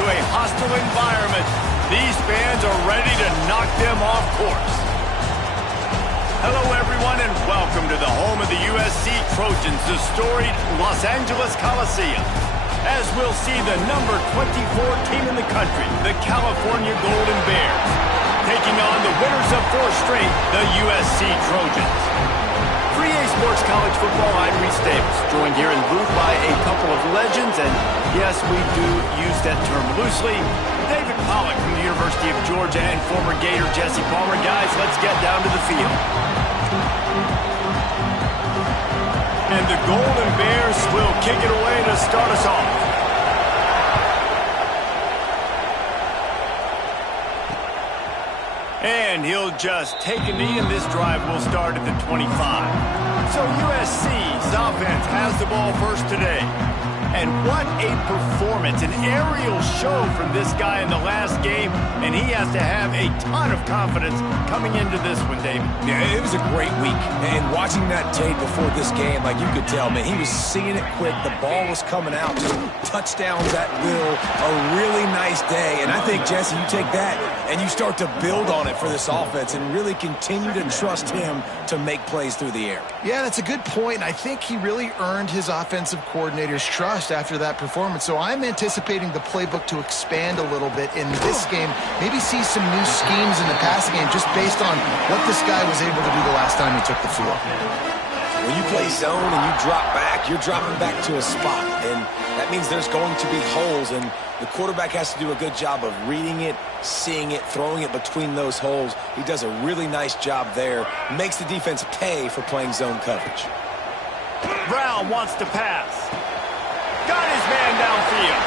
into a hostile environment. These fans are ready to knock them off course. Hello, everyone, and welcome to the home of the USC Trojans, the storied Los Angeles Coliseum. As we'll see the number 24 team in the country, the California Golden Bears, taking on the winners of 4 straight, the USC Trojans. For EA Sports College Football, I'm Reese Davis, joined here in booth by a couple of legends, and yes, we do use that term loosely. David Pollack from the University of Georgia and former Gator Jesse Palmer. Guys, let's get down to the field. And the Golden Bears will kick it away to start us off. And he'll just take a knee, and this drive will start at the 25. So USC's offense has the ball first today. And what a performance, an aerial show from this guy in the last game, and he has to have a ton of confidence coming into this one, David. Yeah, it was a great week, and watching that tape before this game, like you could tell, man, he was seeing it quick, the ball was coming out, just touchdowns at will, a really nice day, and I think, Jesse, you take that and you start to build on it for this offense and really continue to trust him to make plays through the air. Yeah, that's a good point. I think he really earned his offensive coordinator's trust after that performance. So I'm anticipating the playbook to expand a little bit in this game. Maybe see some new schemes in the passing game just based on what this guy was able to do the last time he took the field. When you play zone and you drop back, you're dropping back to a spot. And that means there's going to be holes, and the quarterback has to do a good job of reading it, seeing it, throwing it between those holes. He does a really nice job there. Makes the defense pay for playing zone coverage. Brown wants to pass. Got his man downfield.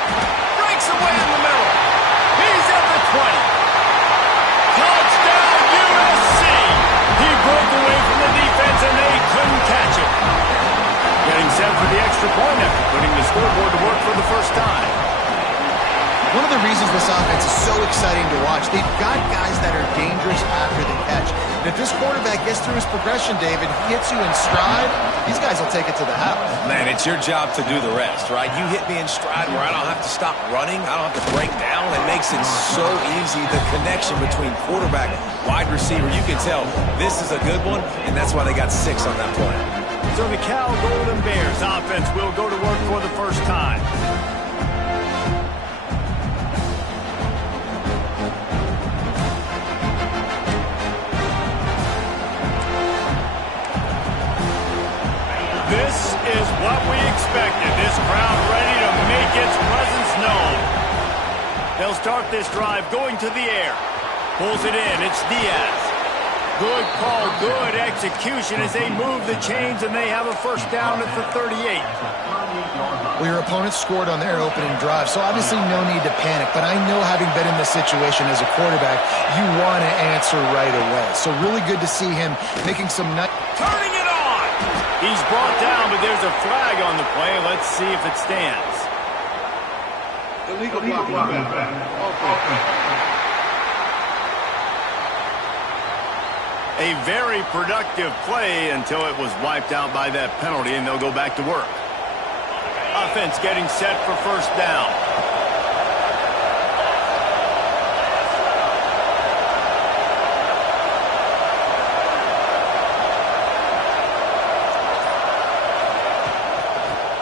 Breaks away in the middle. He's at the 20. Touchdown USC. He broke away from the defense and they couldn't catch him. Getting set for the extra point after putting the scoreboard to work for the first time. One of the reasons this offense is so exciting to watch, they've got guys that are dangerous after the catch. And if this quarterback gets through his progression, David, hits you in stride, these guys will take it to the house. Man, it's your job to do the rest, right? You hit me in stride where I don't have to stop running. I don't have to break down. It makes it so easy, the connection between quarterback, wide receiver. You can tell this is a good one, and that's why they got 6 on that play. So the Cal Golden Bears offense will go to work for the first time. This is what we expected. This crowd ready to make its presence known. They'll start this drive going to the air. Pulls it in. It's Diaz. Good call, good execution as they move the chains, and they have a first down at the 38. Well, your opponent scored on their opening drive, so obviously no need to panic. But I know, having been in this situation as a quarterback, you want to answer right away. So really good to see him making some nice... Turning it on! He's brought down, but there's a flag on the play. Let's see if it stands. Illegal block. A very productive play until it was wiped out by that penalty, and they'll go back to work. Offense getting set for first down.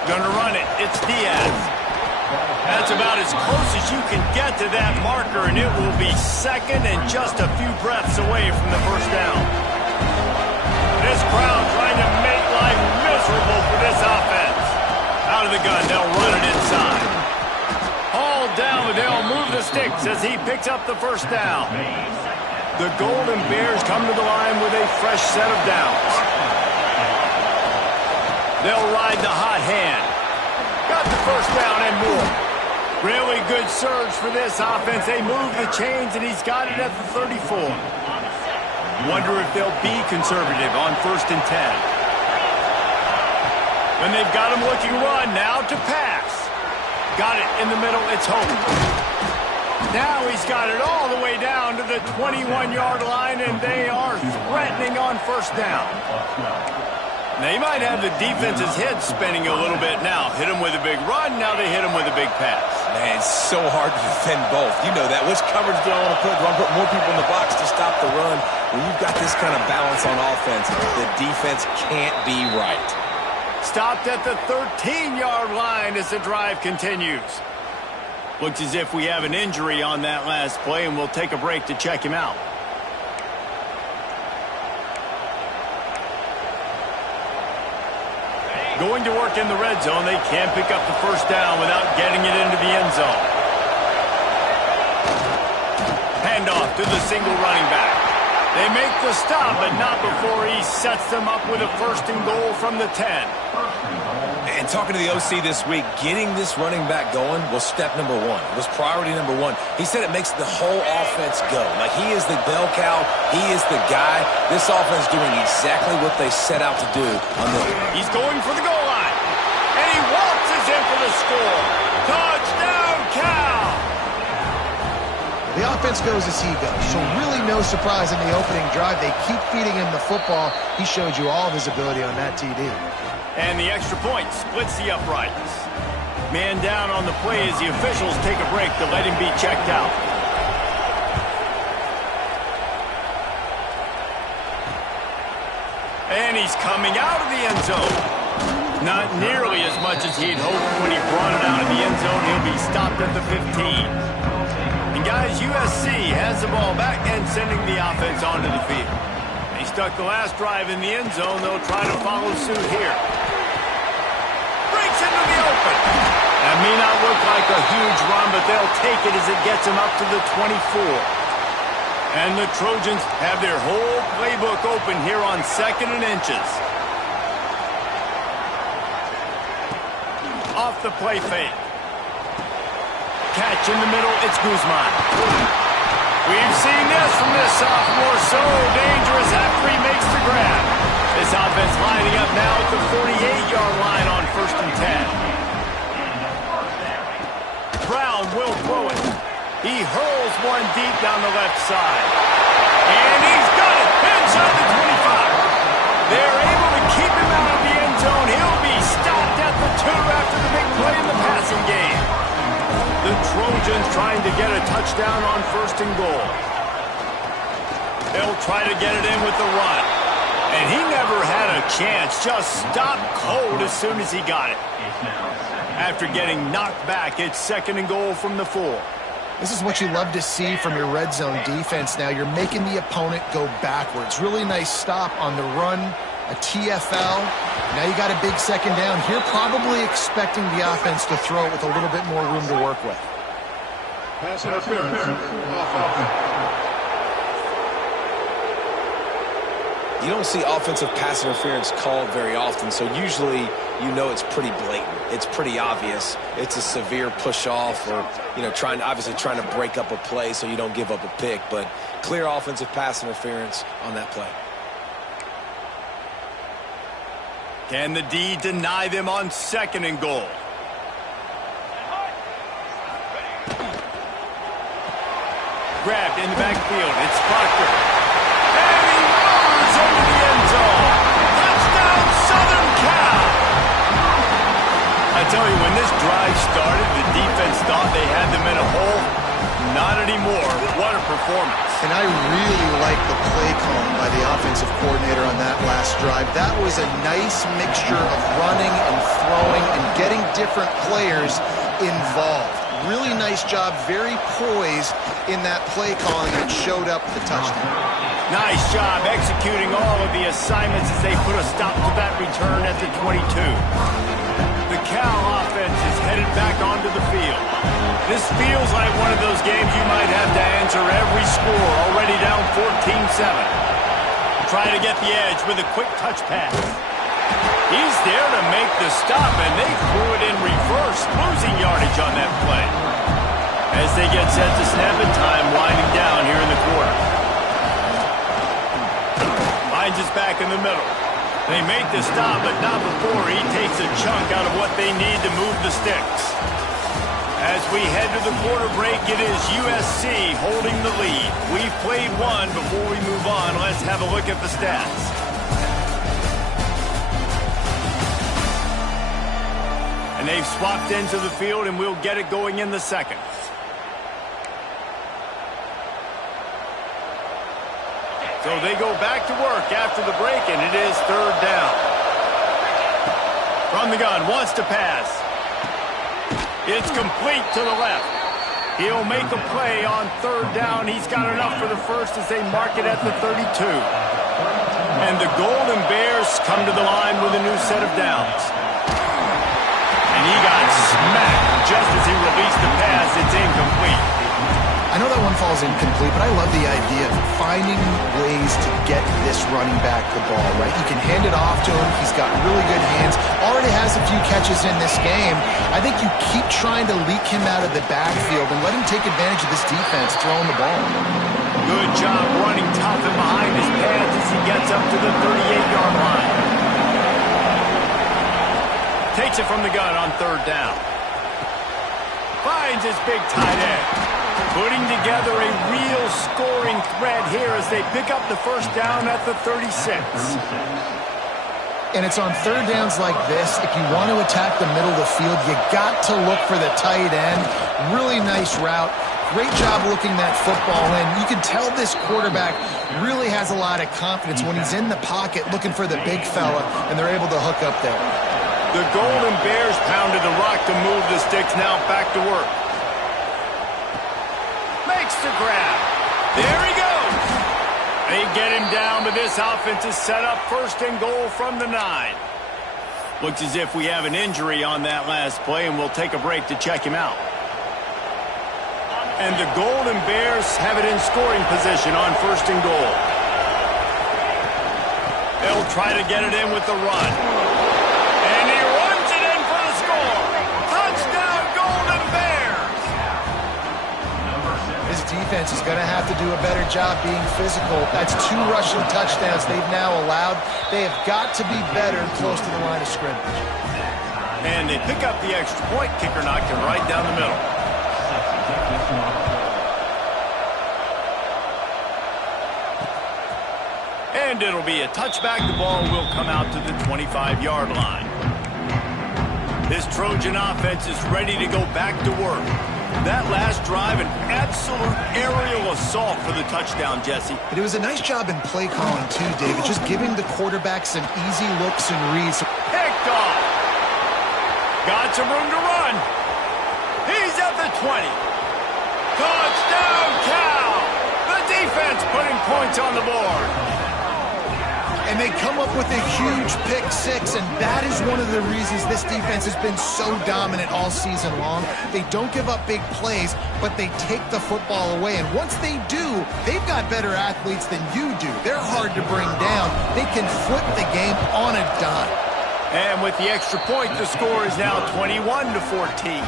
Gonna run it. It's Diaz. That's about as close as you can get to that marker, and it will be second and just a few breaths away from the first down. This crowd trying to make life miserable for this offense. Out of the gun, they'll run it inside. Hauled down, but they'll move the sticks as he picks up the first down. The Golden Bears come to the line with a fresh set of downs. They'll ride the hot hand. Got the first down and more. Really good surge for this offense. They move the chains, and he's got it at the 34. Wonder if they'll be conservative on 1st and 10. And they've got him looking run now to pass. Got it in the middle. It's home. Now he's got it all the way down to the 21-yard line, and they are threatening on first down. Now, you might have the defense's head spinning a little bit now. Hit him with a big run, now they hit him with a big pass. Man, it's so hard to defend both. You know that. Which coverage do I want to put? Do I put more people in the box to stop the run? When you've got this kind of balance on offense, the defense can't be right. Stopped at the 13-yard line as the drive continues. Looks as if we have an injury on that last play, and we'll take a break to check him out. Going to work in the red zone. They can't pick up the first down without getting it into the end zone. Handoff to the single running back. They make the stop, but not before he sets them up with a first and goal from the 10. And talking to the OC this week, getting this running back going was step number one. It was priority number one. He said it makes the whole offense go. Like, he is the bell cow. He is the guy. This offense doing exactly what they set out to do on the... He's going for the goal line. And he waltzes in for the score. Touchdown, Cal! The offense goes as he goes, so really no surprise in the opening drive. They keep feeding him the football. He showed you all of his ability on that TD. And the extra point splits the uprights. Man down on the play as the officials take a break to let him be checked out. And he's coming out of the end zone. Not nearly as much as he'd hoped when he brought it out of the end zone. He'll be stopped at the 15. And guys, USC has the ball back and sending the offense onto the field. They stuck the last drive in the end zone. They'll try to follow suit here. Breaks into the open. That may not look like a huge run, but they'll take it as it gets them up to the 24. And the Trojans have their whole playbook open here on 2nd and inches. Off the play fake. Catch in the middle, it's Guzman. We've seen this from this sophomore, so dangerous after he makes the grab. This offense lining up now at the 48-yard line on 1st and 10. Brown will throw it. He hurls one deep down the left side. And he's got it inside the 25. They're able to keep him out of the end zone. He'll be stopped at the 2 after the big play in the passing game. The Trojans trying to get a touchdown on 1st and goal. They'll try to get it in with the run. And he never had a chance. Just stopped cold as soon as he got it. After getting knocked back, it's 2nd and goal from the 4. This is what you love to see from your red zone defense now. You're making the opponent go backwards. Really nice stop on the run, a TFL. Now you got a big 2nd down. Here probably expecting the offense to throw it with a little bit more room to work with. Pass interference. You don't see offensive pass interference called very often, so usually you know it's pretty blatant. It's pretty obvious. It's a severe push-off or, you know, obviously trying to break up a play so you don't give up a pick, but clear offensive pass interference on that play. Can the D deny them on 2nd and goal? Grabbed in the backfield. It's Proctor. And he runs into the end zone. Touchdown, Southern Cal. I tell you, when this drive started, the defense thought they had them in a hole. Not anymore. What a performance. And I really like the play calling by the offensive coordinator on that last drive. That was a nice mixture of running and throwing and getting different players involved. Really nice job, very poised in that play calling, and it showed up with the touchdown. Nice job executing all of the assignments as they put a stop to that return at the 22. The Cal offense is headed back onto the field. This feels like one of those games you might have to answer every score, already down 14-7. Try to get the edge with a quick touch pass. He's there to make the stop, and they threw it in reverse, losing yardage on that play. As they get set to snap it, time winding down here in the quarter. Finds us back in the middle. They make the stop, but not before he takes a chunk out of what they need to move the sticks. As we head to the quarter break, it is USC holding the lead. We've played one. Before we move on, let's have a look at the stats. And they've swapped into the field, and we'll get it going in the second. So they go back to work after the break, and it is third down. From the gun, wants to pass. It's complete to the left. He'll make a play on third down. He's got enough for the first as they mark it at the 32. And the Golden Bears come to the line with a new set of downs. And he got smacked just as he released the pass. It's incomplete. I know that one falls incomplete, but I love the idea of finding ways to get this running back the ball, right? You can hand it off to him. He's got really good hands. Already has a few catches in this game. I think you keep trying to leak him out of the backfield and let him take advantage of this defense throwing the ball. Good job running tough and behind his pads as he gets up to the 38-yard line. Takes it from the gun on third down. Finds his big tight end. Putting together a real scoring threat here as they pick up the first down at the 36. And it's on third downs like this, if you want to attack the middle of the field, you got to look for the tight end. Really nice route. Great job looking that football in. You can tell this quarterback really has a lot of confidence when he's in the pocket looking for the big fella, and they're able to hook up there. The Golden Bears pounded the rock to move the sticks, now back to work. Makes the grab. There he goes. They get him down, but this offense is set up first and goal from the 9. Looks as if we have an injury on that last play, and we'll take a break to check him out. And the Golden Bears have it in scoring position on first and goal. They'll try to get it in with the run. And he runs it in for the score. Touchdown, Golden Bears! This defense is going to have to do a better job being physical. That's 2 rushing touchdowns they've now allowed. They have got to be better close to the line of scrimmage. And they pick up the extra point. Kicker knocked it right down the middle. And it'll be a touchback. The ball will come out to the 25-yard line. This Trojan offense is ready to go back to work. That last drive, an absolute aerial assault for the touchdown, Jesse. But it was a nice job in play calling, too, David. Just giving the quarterback some easy looks and reads. Picked off. Got some room to run. He's at the 20. Touchdown, Cal. The defense putting points on the board. And they come up with a huge pick 6, and that is one of the reasons this defense has been so dominant all season long. They don't give up big plays, but they take the football away. And once they do, they've got better athletes than you do. They're hard to bring down. They can flip the game on a dime. And with the extra point, the score is now 21-14.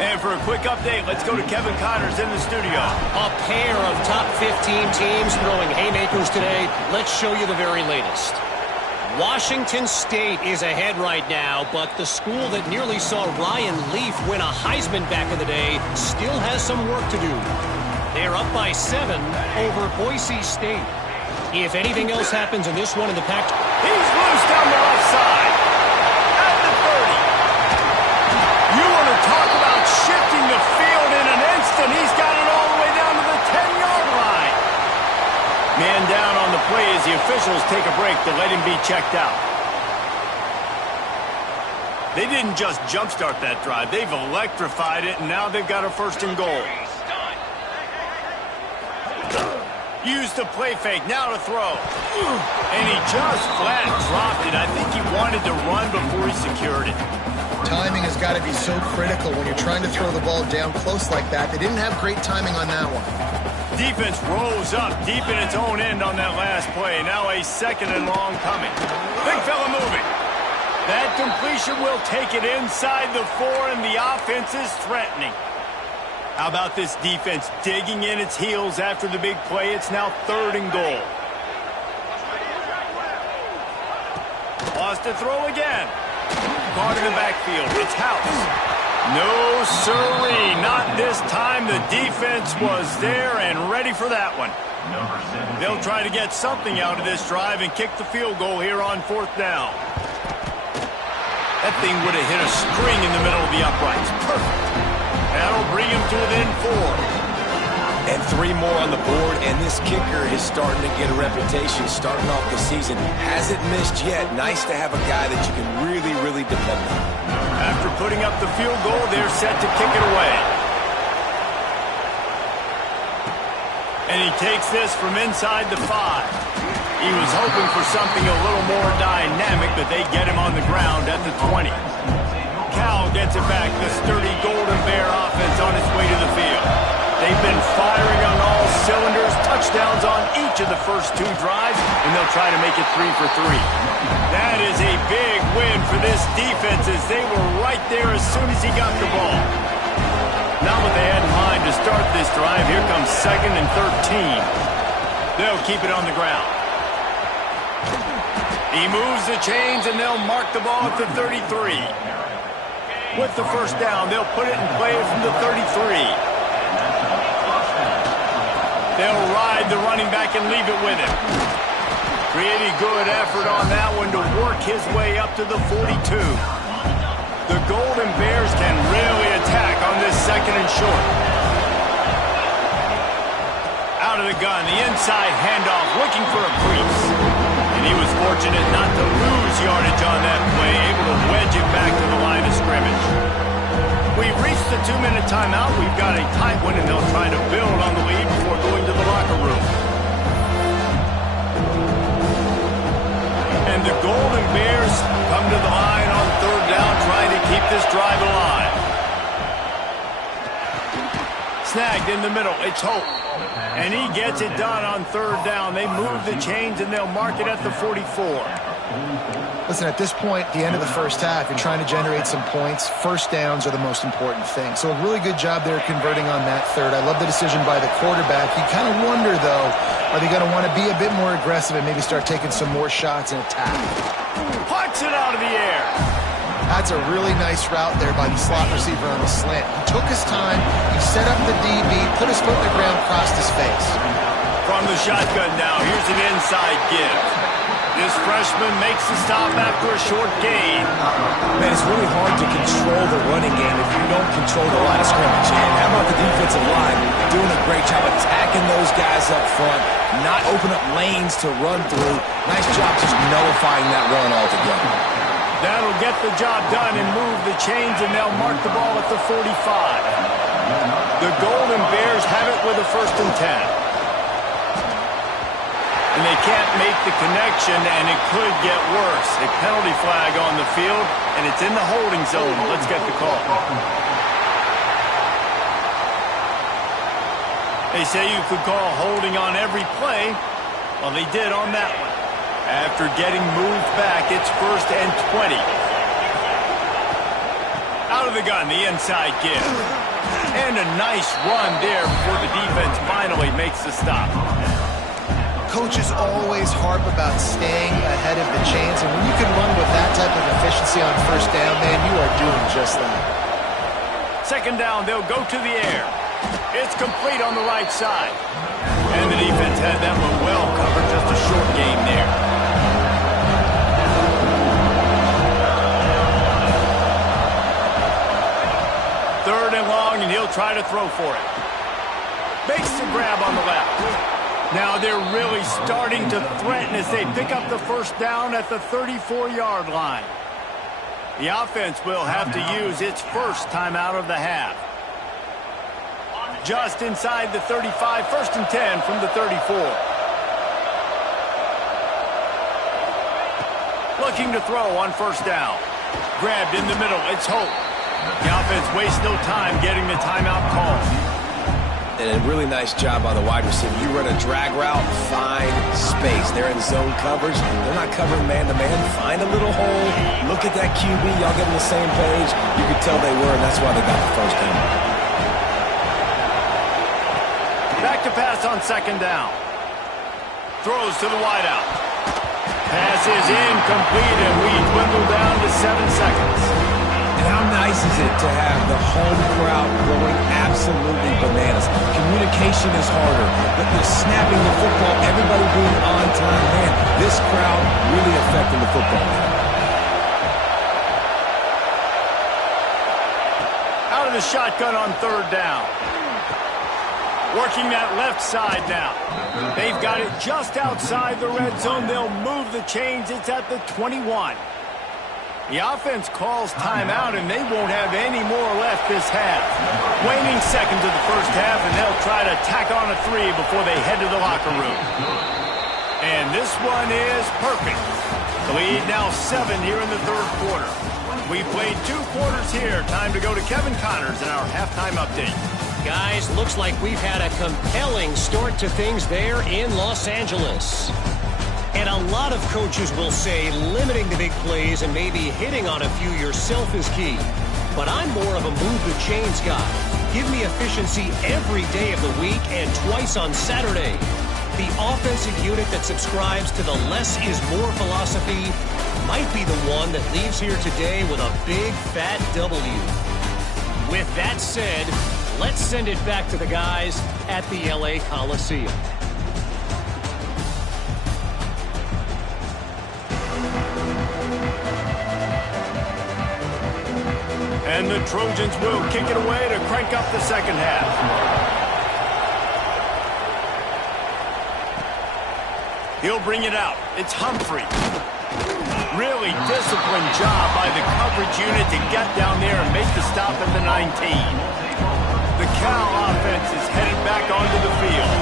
And for a quick update, let's go to Kevin Connors in the studio. A pair of top 15 teams throwing haymakers today. Let's show you the very latest. Washington State is ahead right now, but the school that nearly saw Ryan Leaf win a Heisman back in the day still has some work to do. They're up by 7 over Boise State. If anything else happens in this one in the Pac... He's loose down the left side. At the 30. You want to talk about shifting the field in an instant. He's got it all the way down to the 10-yard line. Man down on the play as the officials take a break to let him be checked out. They didn't just jumpstart that drive. They've electrified it, and now they've got a first and goal. Used the play fake, now to throw. And he just flat dropped it. I think he wanted to run before he secured it. Timing has got to be so critical when you're trying to throw the ball down close like that. They didn't have great timing on that one. Defense rose up deep in its own end on that last play. Now a second and long coming. Big fella moving. That completion will take it inside the 4, and the offense is threatening. How about this defense digging in its heels after the big play? It's now third and goal. Lost to throw again. Caught in the backfield. It's House. No sirree, not this time. The defense was there and ready for that one. They'll try to get something out of this drive and kick the field goal here on 4th down. That thing would have hit a string in the middle of the uprights. Perfect. That'll bring him to within 4. And 3 more on the board, and this kicker is starting to get a reputation starting off the season. Hasn't missed yet. Nice to have a guy that you can really, really depend on. After putting up the field goal, they're set to kick it away. And he takes this from inside the 5. He was hoping for something a little more dynamic, but they get him on the ground at the 20. Cal gets it back. The sturdy Golden Bear offense on its way to the field. They've been firing on all cylinders, touchdowns on each of the first 2 drives, and they'll try to make it 3 for 3. That is a big win for this defense as they were right there as soon as he got the ball. Not what they had in mind to start this drive. Here comes 2nd and 13. They'll keep it on the ground. He moves the chains, and they'll mark the ball at the 33. With the first down, they'll put it in play from the 33. They'll ride the running back and leave it with him. Pretty good effort on that one to work his way up to the 42. The Golden Bears can really attack on this 2nd and short. Out of the gun, the inside handoff, looking for a crease. And he was fortunate not to lose yardage on that play, able to wedge it back to the line of scrimmage. We've reached the 2-minute timeout. We've got a tight one, and they'll try to build on the lead before going to the locker room. And the Golden Bears come to the line on 3rd down, trying to keep this drive alive. Snagged in the middle. It's Hope. And he gets it done on 3rd down. They move the chains, and they'll mark it at the 44. Listen, at this point, the end of the first half, you're trying to generate some points. First downs are the most important thing. So a really good job there converting on that 3rd. I love the decision by the quarterback. You kind of wonder, though, are they going to want to be a bit more aggressive and maybe start taking some more shots and attack? Puts it out of the air. That's a really nice route there by the slot receiver on the slant. He took his time, he set up the DB, put his foot in the ground, crossed his face. From the shotgun now, here's an inside give. This freshman makes the stop after a short gain. Man, it's really hard to control the running game if you don't control the line of scrimmage. And how about the defensive line doing a great job attacking those guys up front, not open up lanes to run through. Nice job just nullifying that run altogether. That'll get the job done and move the chains, and they'll mark the ball at the 45. The Golden Bears have it with a 1st and 10. And they can't make the connection, and it could get worse. A penalty flag on the field, and it's in the holding zone. Let's get the call. They say you could call holding on every play. Well, they did on that one. After getting moved back, it's 1st and 20. Out of the gun, the inside give. And a nice run there before the defense finally makes the stop. Coaches always harp about staying ahead of the chains, and when you can run with that type of efficiency on 1st down, man, you are doing just that. 2nd down, they'll go to the air. It's complete on the right side. And the defense had that one well covered, just a short gain there. Third and long, and he'll try to throw for it. Makes the grab on the left. Now they're really starting to threaten as they pick up the 1st down at the 34-yard line. The offense will have to use its 1st timeout of the half. Just inside the 35, 1st and 10 from the 34. Looking to throw on 1st down. Grabbed in the middle, it's Hope. The offense wastes no time getting the timeout call. And a really nice job by the wide receiver. You run a drag route, find space. They're in zone coverage. They're not covering man-to-man. Find a little hole. Look at that QB. Y'all get on the same page. You could tell they were, and that's why they got the 1st down. Back to pass on 2nd down. Throws to the wideout. Pass is incomplete, and we dwindle down to 7 seconds. And how nice is it to have the home crowd going absolutely bananas? Communication is harder. The snapping the football, everybody being on time. Man, this crowd really affecting the football game. of the shotgun on third down. Working that left side now. They've got it just outside the red zone. They'll move the chains. It's at the 21. The offense calls timeout, and they won't have any more left this half. Waning seconds of the first half, and they'll try to tack on a 3 before they head to the locker room. And this one is perfect. The lead now 7 here in the third quarter. We played 2 quarters here. Time to go to Kevin Connors in our halftime update. Guys, looks like we've had a compelling start to things there in Los Angeles. And a lot of coaches will say limiting the big plays and maybe hitting on a few yourself is key. But I'm more of a move the chains guy. Give me efficiency every day of the week and twice on Saturday. The offensive unit that subscribes to the less is more philosophy might be the one that leaves here today with a big fat W. With that said, let's send it back to the guys at the LA Coliseum. And the Trojans will kick it away to crank up the second half. He'll bring it out. It's Humphrey. Really disciplined job by the coverage unit to get down there and make the stop at the 19. The Cal offense is headed back onto the field.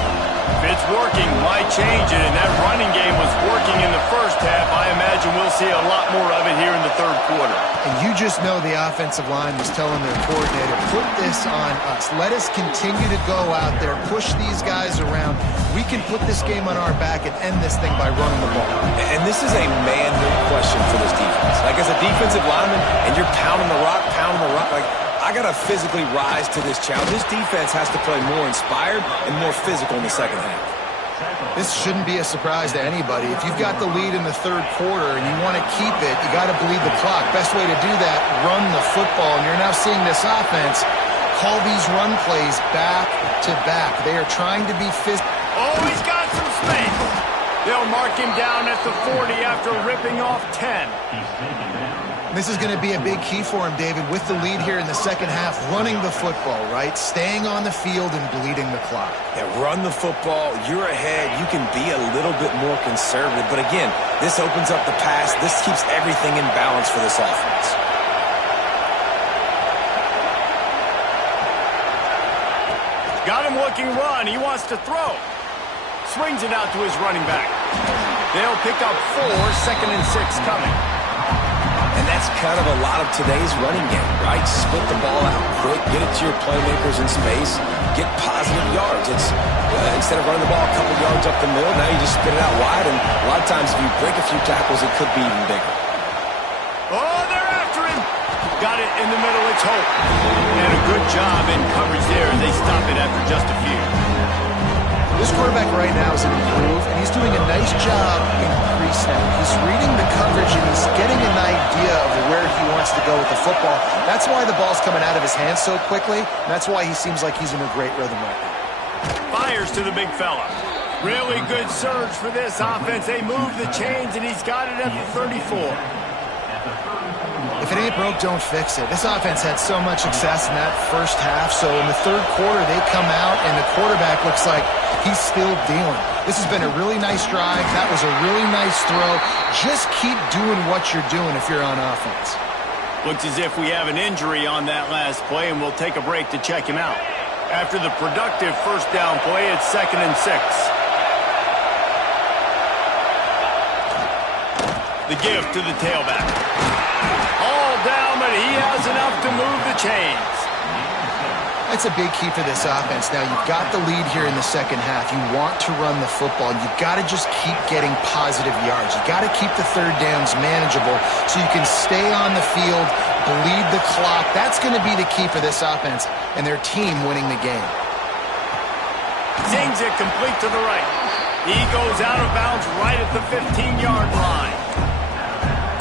If it's working, why change it? And that running game was working in the first half. I imagine we'll see a lot more of it here in the third quarter. And you just know the offensive line was telling their coordinator, put this on us. Let us continue to go out there, push these guys around. We can put this game on our back and end this thing by running the ball. And this is a manhood question for this defense. Like, as a defensive lineman, and you're pounding the rock, like, I got to physically rise to this challenge. This defense has to play more inspired and more physical in the second half. This shouldn't be a surprise to anybody. If you've got the lead in the third quarter and you want to keep it, you got to bleed the clock. Best way to do that, run the football. And you're now seeing this offense call these run plays back to back. They are trying to be physical. Oh, he's got some space. They'll mark him down at the 40 after ripping off 10. This is going to be a big key for him, David, with the lead here in the second half, running the football, right? Staying on the field and bleeding the clock. Yeah, run the football. You're ahead. You can be a little bit more conservative. But again, this opens up the pass. This keeps everything in balance for this offense. Got him looking run. He wants to throw. Swings it out to his running back. They'll pick up 4, 2nd and 6 coming. And that's kind of a lot of today's running game, right? Split the ball out quick, get it to your playmakers in space, get positive yards. It's instead of running the ball a couple yards up the middle, now you just spit it out wide, and a lot of times if you break a few tackles, it could be even bigger. Oh, they're after him. Got it in the middle. It's Hope. And a good job in coverage there. They stop it after just a few. This quarterback right now is an improve, and he's doing a nice job in pre-snap. He's reading the coverage, and he's getting an idea of where he wants to go with the football. That's why the ball's coming out of his hands so quickly, and that's why he seems like he's in a great rhythm right now. Fires to the big fella. Really good surge for this offense. They move the chains, and he's got it at the 34. If it ain't broke, don't fix it. This offense had so much success in that first half, so in the third quarter, they come out, and the quarterback looks like he's still dealing. This has been a really nice drive. That was a really nice throw. Just keep doing what you're doing if you're on offense. Looks as if we have an injury on that last play, and we'll take a break to check him out. After the productive first down play, it's 2nd and 6. The give to the tailback. All down, but he has enough to move the chains. That's a big key for this offense. Now, you've got the lead here in the second half. You want to run the football. You've got to just keep getting positive yards. You've got to keep the third downs manageable so you can stay on the field, bleed the clock. That's going to be the key for this offense and their team winning the game. Zings it complete to the right. He goes out of bounds right at the 15-yard line.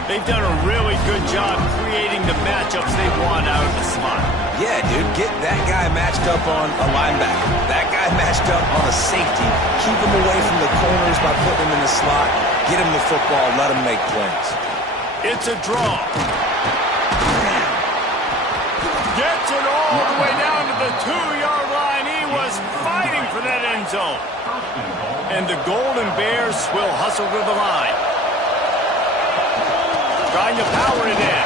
They've done a really good job creating the matchups they want out of the slot. Yeah, dude, get that guy matched up on a linebacker. That guy matched up on a safety. Keep him away from the corners by putting him in the slot. Get him the football, let him make plays. It's a draw. Gets it all the 2-yard line. He was fighting for that end zone. And the Golden Bears will hustle to the line. Trying to power it in.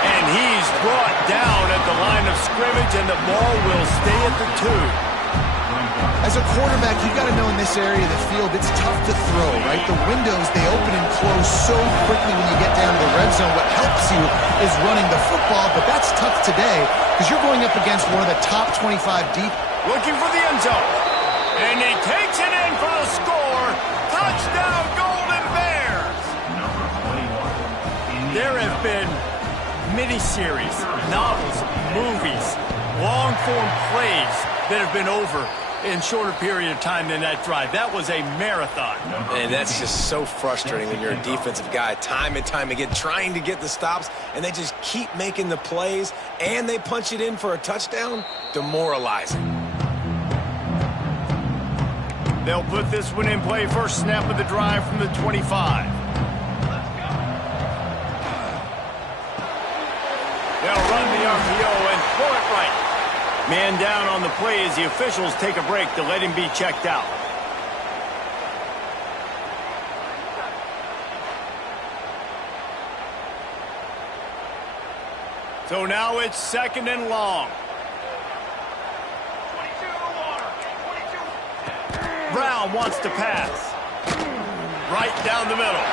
And he's brought down at the line of scrimmage, and the ball will stay at the 2. As a quarterback, you've got to know in this area of the field, it's tough to throw, right? The windows, they open and close so quickly when you get down to the red zone. What helps you is running the football, but that's tough today because you're going up against one of the top 25 deep. Looking for the end zone. And he takes it in for the score. Touchdown, Golden Bears! There have been miniseries, novels, movies, long-form plays that have been over in shorter period of time than that drive. That was a marathon. And that's just so frustrating when you're a defensive guy time and time again trying to get the stops, and they just keep making the plays, and they punch it in for a touchdown. Demoralizing. They'll put this one in play. First snap of the drive from the 25. They'll run the RPO and throw it right. Man down on the play as the officials take a break to let him be checked out. So now it's second and long. Brown wants to pass. Right down the middle.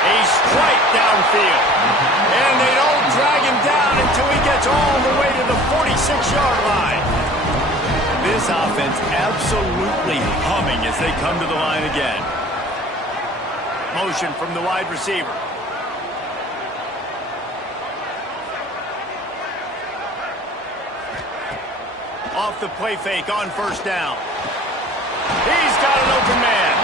A strike downfield. And they don't drag him down until he gets all the way to the 46-yard line. This offense absolutely humming as they come to the line again. Motion from the wide receiver. Off the play fake on first down. He's got an open man.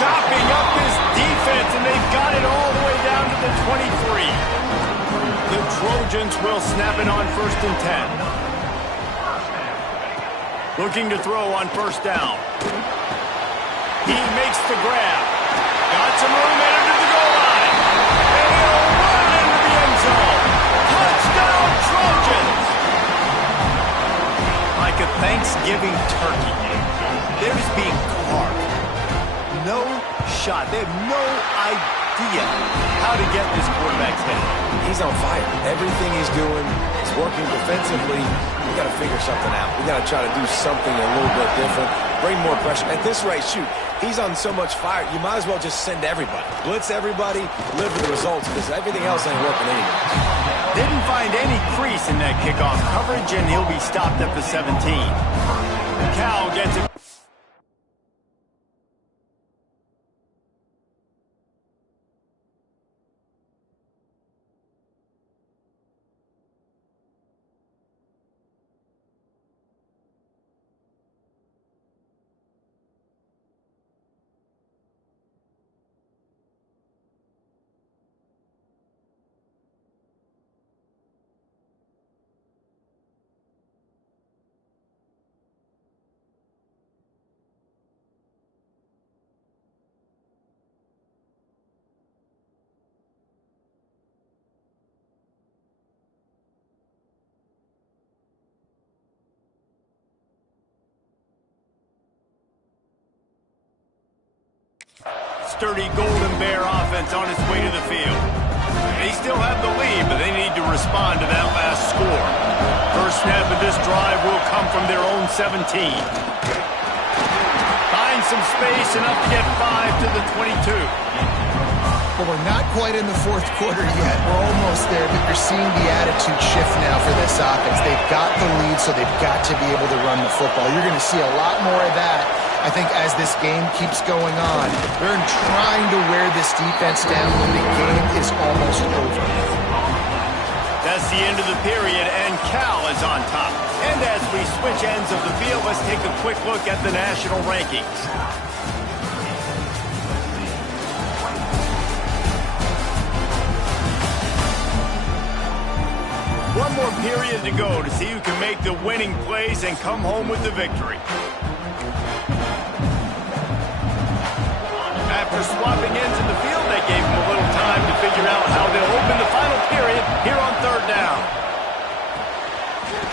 Chopping up his defense, and they've got it all the way down to the 23. The Trojans will snap it on first and 10. Looking to throw on first down. He makes the grab. Got some room headed to the goal line. And he'll run into the end zone. Touchdown, Trojans! Like a Thanksgiving turkey. They're just being carved. No shot. They have no idea how to get this quarterback's head. He's on fire. Everything he's doing is working defensively. We got to figure something out. We got to try to do something a little bit different. Bring more pressure. At this rate, shoot, he's on so much fire. You might as well just send everybody. Blitz everybody, live with the results, because everything else ain't working anyway. Didn't find any crease in that kickoff coverage, and he'll be stopped at the 17. Cal gets it. Sturdy Golden Bear offense on its way to the field. They still have the lead, but they need to respond to that last score. First snap of this drive will come from their own 17. Find some space, enough to get 5 to the 22. Well, we're not quite in the fourth quarter yet. We're almost there, but you're seeing the attitude shift now for this offense. They've got the lead, so they've got to be able to run the football. You're going to see a lot more of that, I think, as this game keeps going on. They're trying to wear this defense down when the game is almost over. That's the end of the period, and Cal is on top. And as we switch ends of the field, let's take a quick look at the national rankings. One more period to go to see who can make the winning plays and come home with the victory. After swapping ends in the field, they gave him a little time to figure out how they'll open the final period here on third down.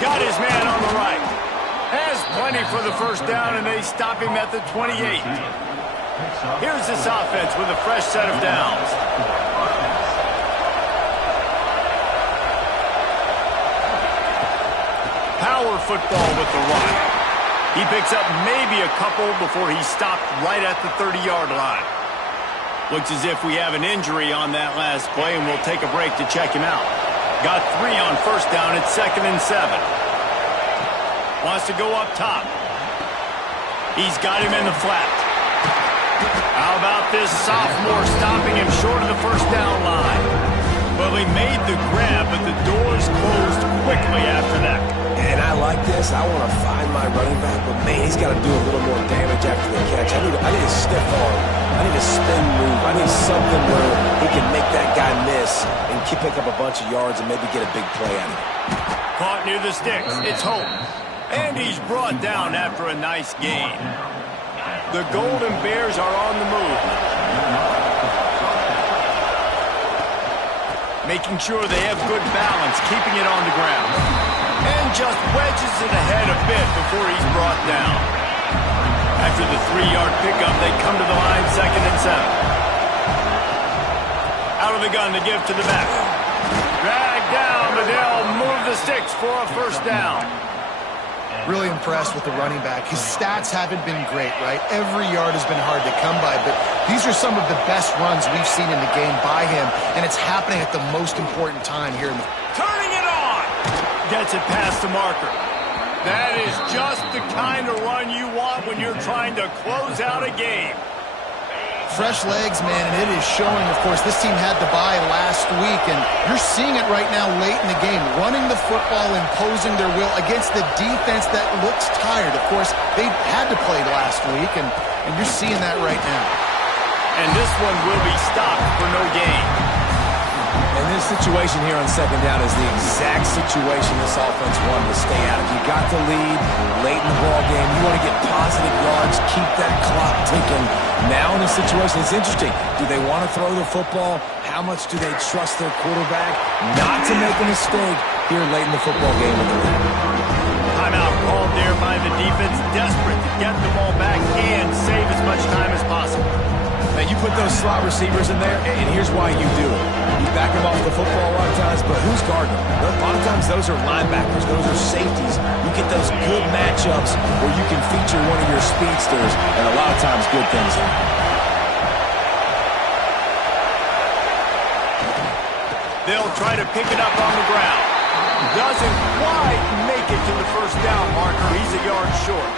got his man on the right. Has plenty for the first down, and they stop him at the 28. Here's this offense with a fresh set of downs. Power football with the run. He picks up maybe a couple before he's stopped right at the 30-yard line. Looks as if we have an injury on that last play, and we'll take a break to check him out. Got 3 on first down at 2nd and 7. Wants to go up top. He's got him in the flat. How about this sophomore stopping him short of the first down line? Well, he made the grab, but the doors closed quickly after that. And I like this. I want to find my running back, but man, he's got to do a little more damage after the catch. I need a stiff arm. I need a spin move. I need something where he can make that guy miss and pick up a bunch of yards and maybe get a big play out of it. Caught near the sticks. It's Hope. And he's brought down after a nice gain. The Golden Bears are on the move. Making sure they have good balance, keeping it on the ground. And just wedges it ahead a bit before he's brought down. After the 3-yard pickup, they come to the line 2nd and 7. Out of the gun to give to the back. Dragged down, but they'll move the sticks for a first down. Really impressed with the running back. His stats haven't been great, right? Every yard has been hard to come by, but these are some of the best runs we've seen in the game by him, and it's happening at the most important time here in the... Turning it on! Gets it past the marker. That is just the kind of run you want when you're trying to close out a game. Fresh legs, man, and it is showing. Of course, this team had the bye last week, and you're seeing it right now late in the game, running the football, imposing their will against the defense that looks tired. Of course, they had to play last week, and you're seeing that right now. And this one will be stopped for no gain. And this situation here on 2nd down is the exact situation this offense wanted to stay out of. You got the lead late in the ball game. You want to get positive yards, keep that clock ticking. Now in this situation, it's interesting. Do they want to throw the football? How much do they trust their quarterback not to make a mistake here late in the football game with the lead? Timeout called there by the defense, desperate to get the ball back and save as much time as possible. Now, you put those slot receivers in there, and here's why you do it. You back them off the football a lot of times, but who's guarding them? A lot of times those are linebackers, those are safeties. You get those good matchups where you can feature one of your speedsters, and a lot of times good things happen. They'll try to pick it up on the ground. Doesn't quite make it to the first down marker. He's a yard short.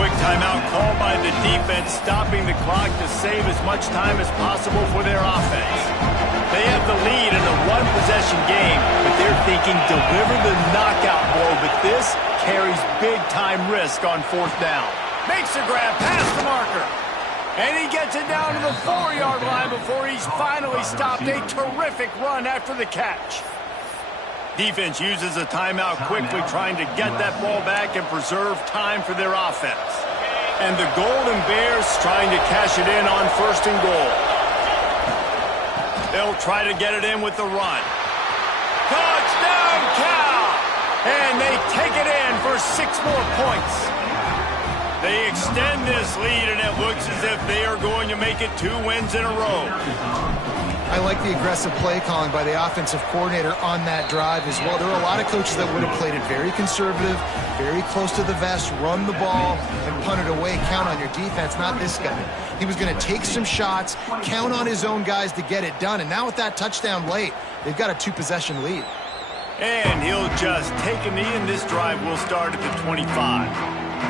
Quick timeout called by the defense, stopping the clock to save as much time as possible for their offense. They have the lead in a one-possession game, but they're thinking deliver the knockout blow, but this carries big-time risk on 4th down. Makes the grab past the marker. And he gets it down to the 4-yard line before he's finally stopped. A terrific run after the catch. Defense uses a timeout quickly, trying to get that ball back and preserve time for their offense. And the Golden Bears trying to cash it in on 1st and goal. They'll try to get it in with the run. Touchdown, Cal! And they take it in for 6 more points. They extend this lead, and it looks as if they are going to make it 2 wins in a row. I like the aggressive play calling by the offensive coordinator on that drive as well. There are a lot of coaches that would have played it very conservative, very close to the vest, run the ball, and punt it away, count on your defense. Not this guy. He was going to take some shots, count on his own guys to get it done. And now with that touchdown late, they've got a 2-possession lead. And he'll just take a knee, and this drive will start at the 25.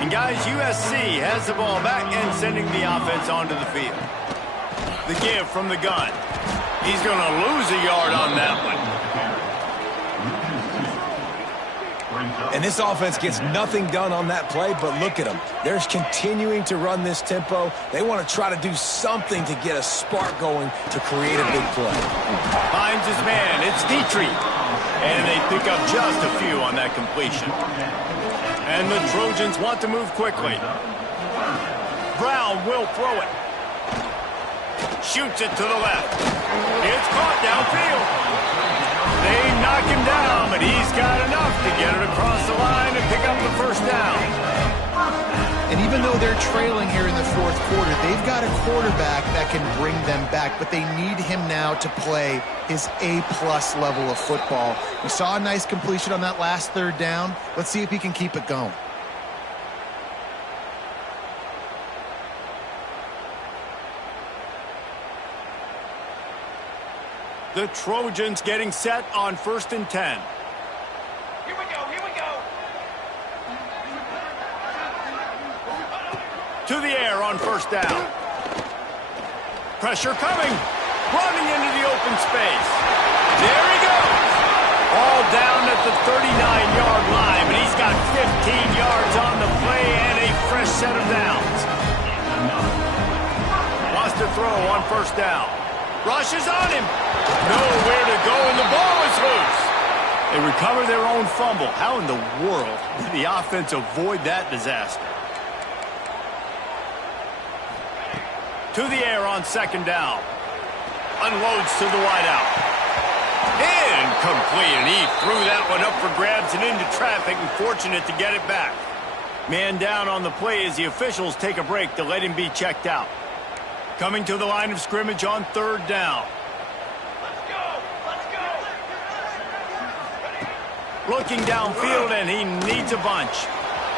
And guys, USC has the ball back and sending the offense onto the field. The give from the gun. He's going to lose a yard on that one. And this offense gets nothing done on that play, but look at them. They're continuing to run this tempo. They want to try to do something to get a spark going to create a big play. Finds his man. It's Dietrich. And they pick up just a few on that completion. And the Trojans want to move quickly. Brown will throw it. Shoots it to the left. It's caught downfield. They knock knock him down, but he's got enough to get it across the line and pick up the first down. And even though they're trailing here in the fourth quarter, they've got a quarterback that can bring them back, but they need him now to play his A-plus level of football. We saw a nice completion on that last third down. Let's see if he can keep it going. The Trojans getting set on 1st and 10. Here we go, here we go. To the air on 1st down. Pressure coming. Running into the open space. There he goes. All down at the 39-yard line, but he's got 15 yards on the play and a fresh set of downs. Wants to throw on 1st down. Rushes on him. Nowhere to go, and the ball is loose. They recover their own fumble. How in the world did the offense avoid that disaster? To the air on 2nd down. Unloads to the wideout. Incomplete, and he threw that one up for grabs and into traffic, and fortunate to get it back. Man down on the play as the officials take a break to let him be checked out. Coming to the line of scrimmage on 3rd down. Let's go, let's go. Looking downfield, and he needs a bunch.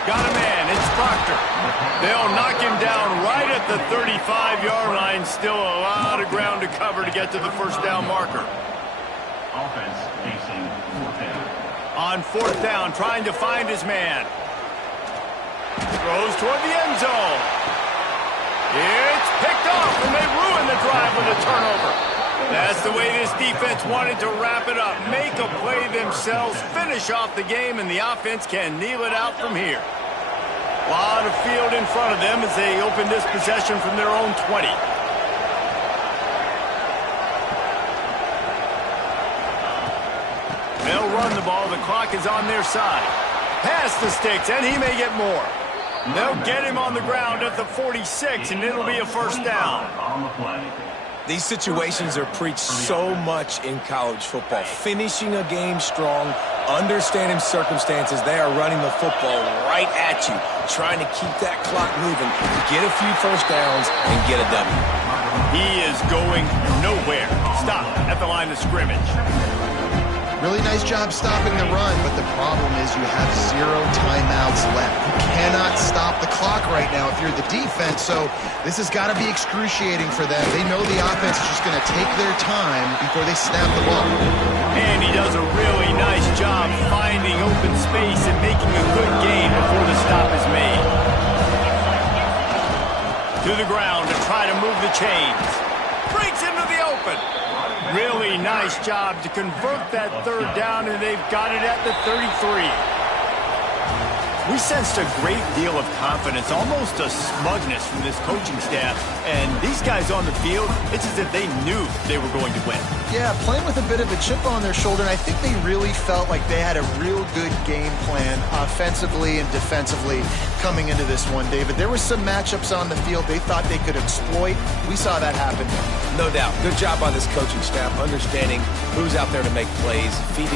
Got a man, it's Proctor. They'll knock him down right at the 35-yard line. Still a lot of ground to cover to get to the 1st down marker. Offense facing 4th down. On 4th down, trying to find his man. Throws toward the end zone. It's picked off, and they ruin the drive with a turnover. That's the way this defense wanted to wrap it up. Make a play themselves, finish off the game, and the offense can kneel it out from here. A lot of field in front of them as they open this possession from their own 20. They'll run the ball. The clock is on their side. Pass the sticks, and he may get more. They'll get him on the ground at the 46, and it'll be a 1st down. On the play. These situations are preached so much in college football. Finishing a game strong, understanding circumstances. They are running the football right at you, trying to keep that clock moving, get a few 1st downs, and get a W. He is going nowhere. Stop at the line of scrimmage. Really nice job stopping the run, but the problem is you have 0 timeouts left. You cannot stop the clock right now if you're the defense, so this has got to be excruciating for them. They know the offense is just going to take their time before they snap the ball. And he does a really nice job finding open space and making a good gain before the stop is made. To the ground to try to move the chains. Breaks into the open. Really nice job to convert that 3rd down, and they've got it at the 33. We sensed a great deal of confidence, almost a smugness from this coaching staff. And these guys on the field, it's as if they knew they were going to win. Yeah, playing with a bit of a chip on their shoulder, and I think they really felt like they had a real good game plan offensively and defensively coming into this one, David. There were some matchups on the field they thought they could exploit. We saw that happen. No doubt. Good job by this coaching staff, understanding who's out there to make plays, feeding